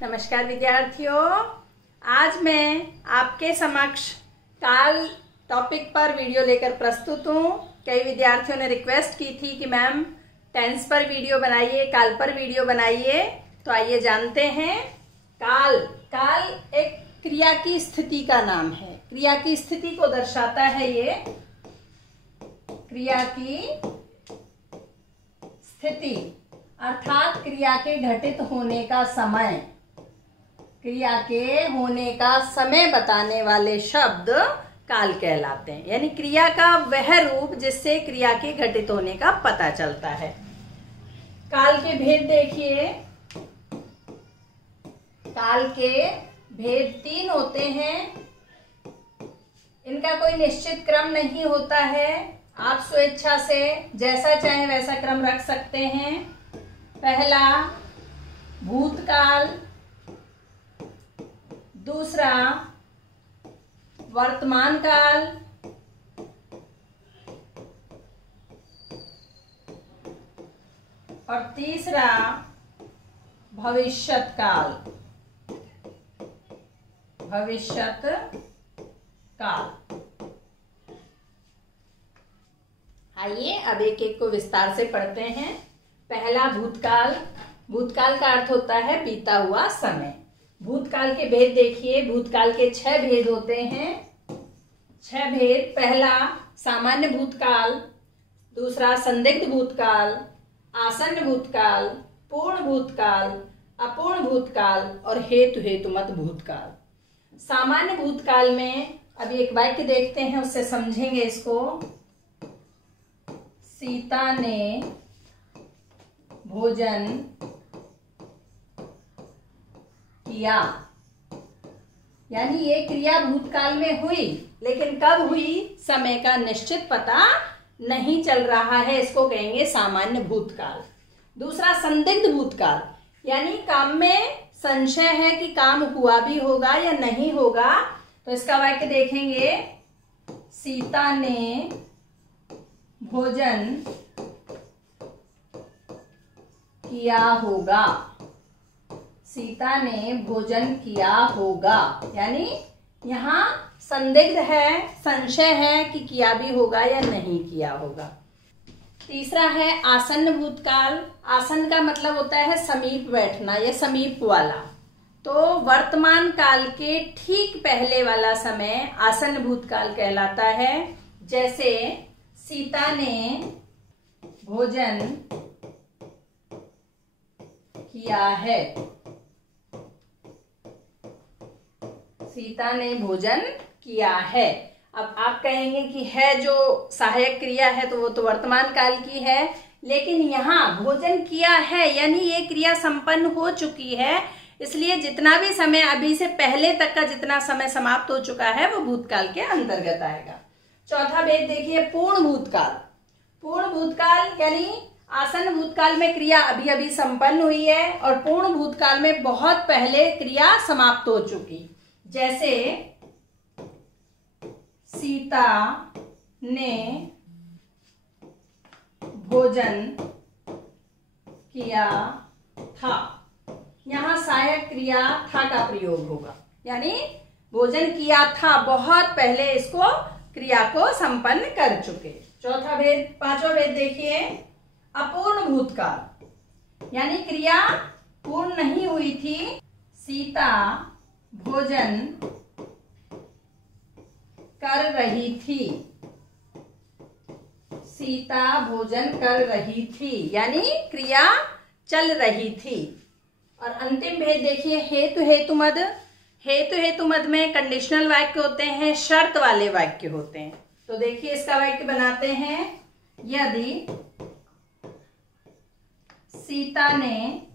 नमस्कार विद्यार्थियों, आज मैं आपके समक्ष काल टॉपिक पर वीडियो लेकर प्रस्तुत हूँ। कई विद्यार्थियों ने रिक्वेस्ट की थी कि मैम टेंस पर वीडियो बनाइए, काल पर वीडियो बनाइए। तो आइए जानते हैं। काल काल एक क्रिया की स्थिति का नाम है। क्रिया की स्थिति को दर्शाता है ये। क्रिया की स्थिति अर्थात क्रिया के घटित होने का समय, क्रिया के होने का समय बताने वाले शब्द काल कहलाते हैं। यानी क्रिया का वह रूप जिससे क्रिया के घटित होने का पता चलता है। काल के भेद देखिए। काल के भेद 3 होते हैं। इनका कोई निश्चित क्रम नहीं होता है। आप स्वेच्छा से जैसा चाहे वैसा क्रम रख सकते हैं। पहला भूतकाल, दूसरा वर्तमान काल, और तीसरा भविष्यत काल। भविष्यत काल। आइए अब एक एक को विस्तार से पढ़ते हैं। पहला भूतकाल। भूतकाल का अर्थ होता है बीता हुआ समय। भूतकाल के भेद देखिए। भूतकाल के 6 भेद होते हैं। 6 भेद। पहला सामान्य भूतकाल, दूसरा संदिग्ध भूतकाल, आसन्न भूतकाल, पूर्ण भूतकाल, अपूर्ण भूतकाल और हेतु हेतुमत भूतकाल। सामान्य भूतकाल में अभी एक वाक्य देखते हैं, उससे समझेंगे इसको। सीता ने भोजन किया। यानी ये क्रिया भूतकाल में हुई, लेकिन कब हुई समय का निश्चित पता नहीं चल रहा है। इसको कहेंगे सामान्य भूतकाल। दूसरा संदिग्ध भूतकाल, यानी काम में संशय है कि काम हुआ भी होगा या नहीं होगा। तो इसका वाक्य देखेंगे। सीता ने भोजन किया होगा। सीता ने भोजन किया होगा, यानी यहाँ संदिग्ध है, संशय है कि किया भी होगा या नहीं किया होगा। तीसरा है आसन्न भूतकाल। आसन्न का मतलब होता है समीप बैठना या समीप वाला। तो वर्तमान काल के ठीक पहले वाला समय आसन्न भूतकाल कहलाता है। जैसे सीता ने भोजन किया है। सीता ने भोजन किया है। अब आप कहेंगे कि है जो सहायक क्रिया है तो वो तो वर्तमान काल की है, लेकिन यहाँ भोजन किया है यानी ये क्रिया संपन्न हो चुकी है। इसलिए जितना भी समय अभी से पहले तक का जितना समय समाप्त हो चुका है वो भूतकाल के अंतर्गत आएगा। चौथा भेद देखिए, पूर्ण भूतकाल। पूर्ण भूतकाल यानी आसन्न भूतकाल में क्रिया अभी अभी संपन्न हुई है और पूर्ण भूतकाल में बहुत पहले क्रिया समाप्त हो चुकी। जैसे सीता ने भोजन किया था। यहां सहायक क्रिया था का प्रयोग होगा, यानी भोजन किया था, बहुत पहले इसको क्रिया को संपन्न कर चुके। चौथा भेद। पांचवा भेद देखिए, अपूर्ण भूतकाल, यानी क्रिया पूर्ण नहीं हुई थी। सीता भोजन कर रही थी। सीता भोजन कर रही थी, यानी क्रिया चल रही थी। और अंतिम भेद देखिए, हेतु हेतुमद। हेतु हेतुमद में कंडीशनल वाक्य होते हैं, शर्त वाले वाक्य होते हैं। तो देखिए इसका वाक्य बनाते हैं। यदि सीता ने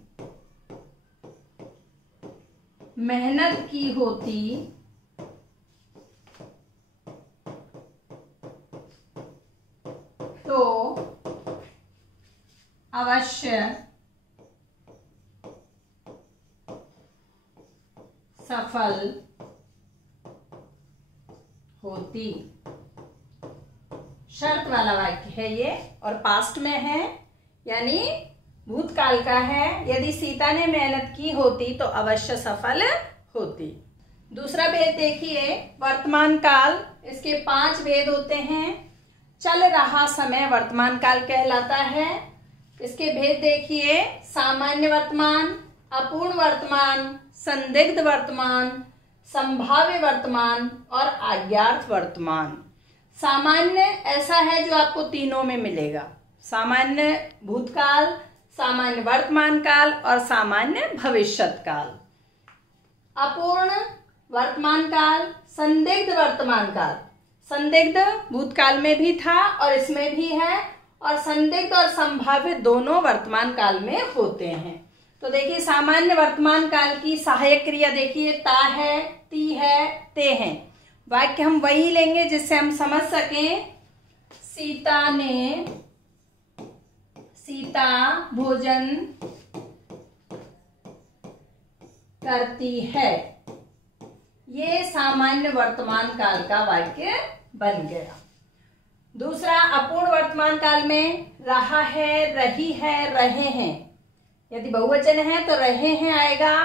मेहनत की होती तो अवश्य सफल होती। शर्त वाला वाक्य है ये और पास्ट में है, यानी भूतकाल का है। यदि सीता ने मेहनत की होती तो अवश्य सफल होती। दूसरा भेद देखिए, वर्तमान काल। इसके 5 भेद होते हैं। चल रहा समय वर्तमान काल कहलाता है। इसके भेद देखिए, सामान्य वर्तमान, अपूर्ण वर्तमान, संदिग्ध वर्तमान, संभाव्य वर्तमान और आज्ञार्थ वर्तमान। सामान्य ऐसा है जो आपको तीनों में मिलेगा, सामान्य भूतकाल, सामान्य वर्तमान काल और सामान्य भविष्यत काल। अपूर्ण वर्तमान काल, संदिग्ध वर्तमान काल, संदिग्ध भूतकाल में भी था और इसमें भी है, और संदिग्ध और संभाव्य दोनों वर्तमान काल में होते हैं। तो देखिए, सामान्य वर्तमान काल की सहायक क्रिया देखिए, ता है, ती है, ते हैं। वाक्य हम वही लेंगे जिससे हम समझ सकें। सीता भोजन करती है, ये सामान्य वर्तमान काल का वाक्य बन गया। दूसरा, अपूर्ण वर्तमान काल में रहा है, रही है, रहे हैं। यदि बहुवचन है तो रहे हैं आएगा,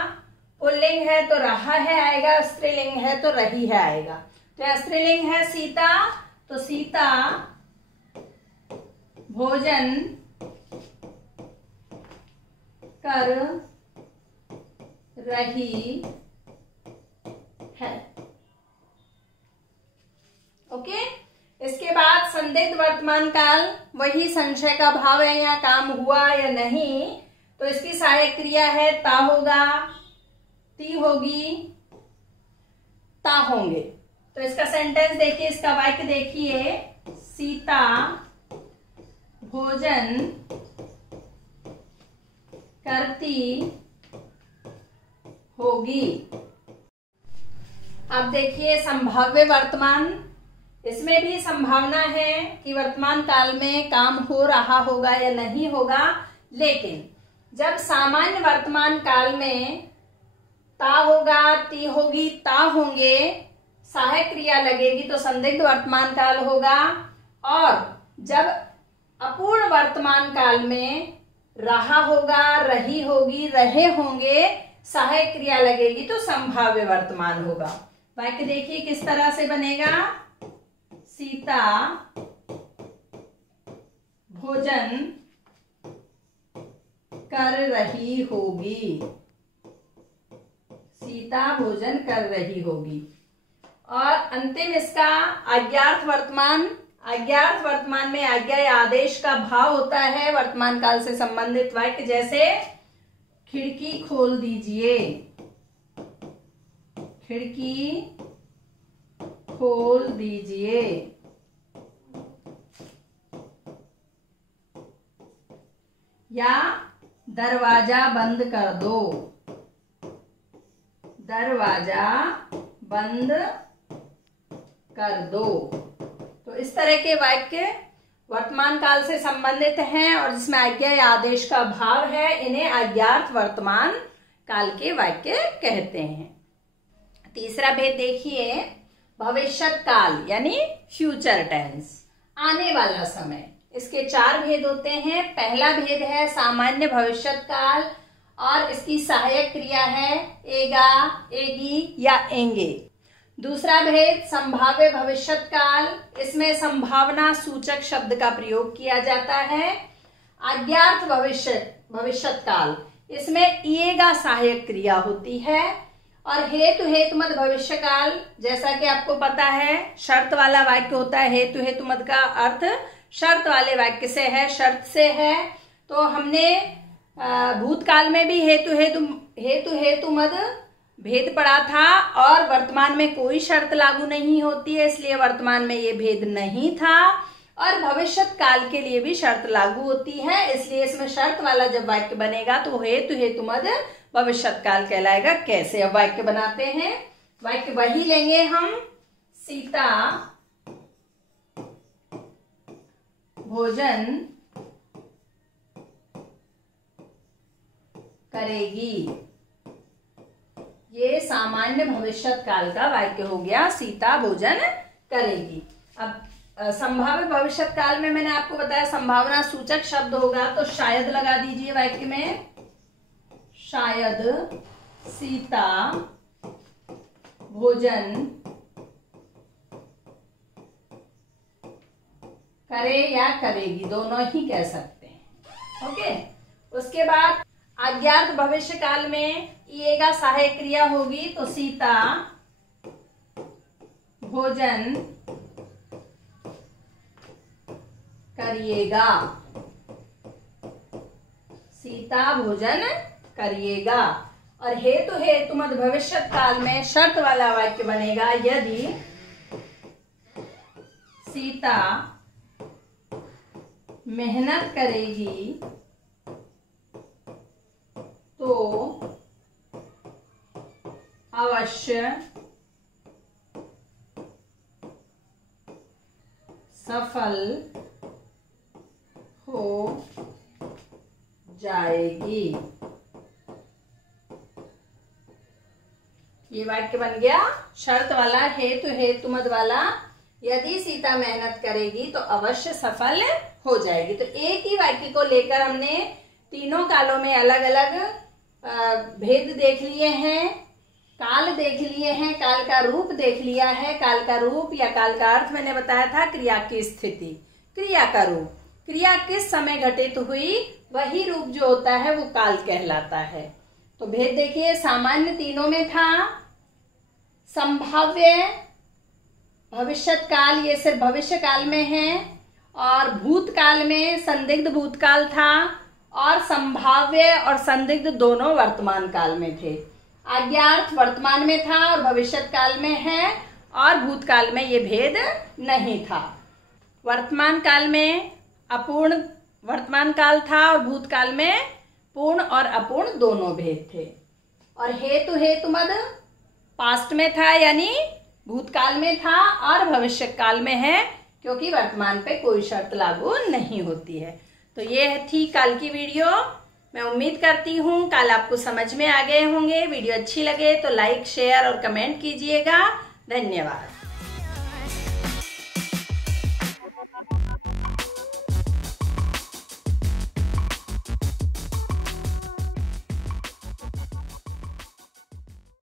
पुल्लिंग है तो रहा है आएगा, स्त्रीलिंग है तो रही है आएगा। तो स्त्रीलिंग है सीता, तो सीता भोजन कर रही है। ओके। इसके बाद संदिग्ध वर्तमान काल, वही संशय का भाव है, यहाँ काम हुआ या नहीं, तो इसकी सहायक क्रिया है ता होगा, ती होगी, ता होंगे। तो इसका सेंटेंस देखिए, इसका वाक्य देखिए, सीता भोजन करती होगी। अब देखिए संभाव्य वर्तमान, इसमें भी संभावना है कि वर्तमान काल में काम हो रहा होगा या नहीं होगा, लेकिन जब सामान्य वर्तमान काल में ता होगा, ती होगी, ता होंगे, सहायक क्रिया लगेगी तो संदिग्ध वर्तमान काल होगा। और जब अपूर्ण वर्तमान काल में रहा होगा, रही होगी, रहे होंगे, सहायक क्रिया लगेगी तो संभाव्य वर्तमान होगा। वाक्य देखिए किस तरह से बनेगा। सीता भोजन कर रही होगी, सीता भोजन कर रही होगी। और अंतिम इसका आज्ञार्थ वर्तमान। आज्ञार्थ वर्तमान में आज्ञा या आदेश का भाव होता है वर्तमान काल से संबंधित वाक्य, जैसे खिड़की खोल दीजिए, खिड़की खोल दीजिए, या दरवाजा बंद कर दो, दरवाजा बंद कर दो। तो इस तरह के वाक्य वर्तमान काल से संबंधित हैं और जिसमें आज्ञा या आदेश का भाव है, इन्हें आज्ञार्थ वर्तमान काल के वाक्य कहते हैं। तीसरा भेद देखिए, भविष्यत काल यानी फ्यूचर टेंस, आने वाला समय। इसके 4 भेद होते हैं। पहला भेद है सामान्य भविष्यत काल और इसकी सहायक क्रिया है एगा, एगी या एंगे। दूसरा भेद संभाव्य भविष्यत काल, इसमें संभावना सूचक शब्द का प्रयोग किया जाता है। आज्ञार्थ भविष्यत काल, इसमें इएगा सहायक क्रिया होती है। और हेतु हेतुमद भविष्य काल, जैसा कि आपको पता है शर्त वाला वाक्य होता है। हेतु हेतुमद का अर्थ शर्त वाले वाक्य से है, शर्त से है। तो हमने भूतकाल में भी हेतु हेतुमद भेद पढ़ा था और वर्तमान में कोई शर्त लागू नहीं होती है, इसलिए वर्तमान में ये भेद नहीं था। और भविष्यत काल के लिए भी शर्त लागू होती है, इसलिए इसमें शर्त वाला जब वाक्य बनेगा तो हेतु हेतुमद भविष्यत काल कहलाएगा। कैसे अब वाक्य बनाते हैं, वाक्य वही लेंगे हम। सीता भोजन करेगी, ये सामान्य भविष्यत काल का वाक्य हो गया, सीता भोजन करेगी। अब संभाव्य भविष्य काल में मैंने आपको बताया संभावना सूचक शब्द होगा, तो शायद लगा दीजिए वाक्य में, शायद सीता भोजन करे या करेगी, दोनों ही कह सकते हैं। ओके, उसके बाद अज्ञात भविष्य काल में ईएगा सहायक क्रिया होगी, तो सीता भोजन करिएगा, सीता भोजन करिएगा। और हेतु हेतु मत भविष्य काल में शर्त वाला वाक्य बनेगा, यदि सीता मेहनत करेगी तो अवश्य सफल हो जाएगी। ये वाक्य बन गया शर्त वाला, हेतु हेतुमद वाला, यदि सीता मेहनत करेगी तो अवश्य सफल हो जाएगी। तो एक ही वाक्य को लेकर हमने तीनों कालों में अलग अलग भेद देख लिए हैं, काल देख लिए हैं, काल का रूप देख लिया है। काल का रूप या काल का अर्थ मैंने बताया था क्रिया की स्थिति, क्रिया का रूप, क्रिया किस समय घटित हुई वही रूप जो होता है वो काल कहलाता है। तो भेद देखिए, सामान्य तीनों में था, संभाव्य भविष्यत काल ये सिर्फ भविष्य काल में है, और भूतकाल में संदिग्ध भूतकाल था, और संभाव्य और संदिग्ध दोनों वर्तमान काल में थे। अज्ञात वर्तमान में था और भविष्यत काल में है, और भूतकाल में ये भेद नहीं था। वर्तमान काल में अपूर्ण वर्तमान काल था और भूतकाल में पूर्ण और अपूर्ण दोनों भेद थे। और हेतु हेतुमद पास्ट में था यानी भूतकाल में था, और भविष्य काल में है क्योंकि वर्तमान पे कोई शर्त लागू नहीं होती है। तो ये थी कल की वीडियो। मैं उम्मीद करती हूँ कल आपको समझ में आ गए होंगे। वीडियो अच्छी लगे तो लाइक, शेयर और कमेंट कीजिएगा। धन्यवाद।